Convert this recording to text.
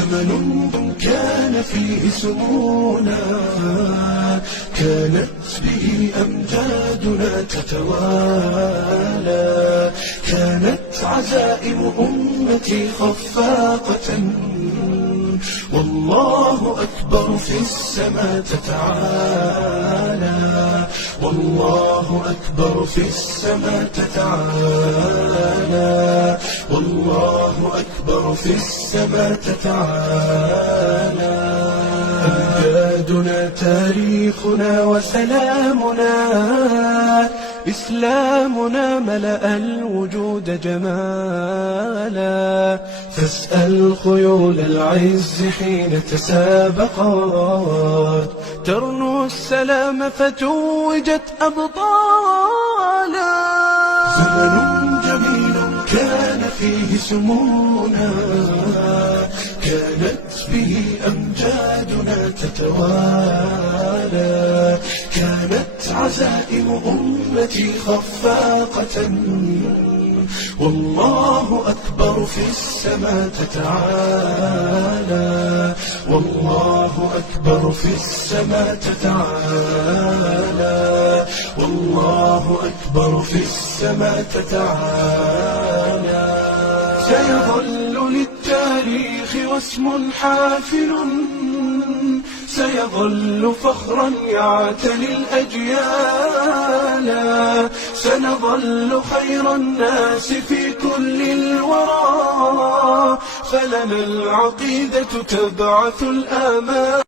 زمن كان فيه سمونا، كانت به أمجادنا تتوالى، كانت عزائم أمتي خفاقة، والله أكبر في السماء تتعالى، والله أكبر في السماء تتعالى، والله أكبر في السماء تتعالى. أمجادنا تاريخنا وسلامنا، إسلامنا ملأ الوجود جمالا، فاسأل خيول العز حين تسابقت، ترنو السلام فتوجت أبطالا. زمن جميل كان فيه سمونا، كانت به أمجادنا تتوالى، كانت عزائم أمتي خفاقة، والله أكبر في السماء تتعالى، والله أكبر في السماء تتعالى، والله أكبر في السماء تتعالى. سيظل للتاريخ واسم حافل، سيظل فخرا يعتلي الأجيال، سنظل خير الناس في كل الورى، فلنا العقيدة تبعث الآمال.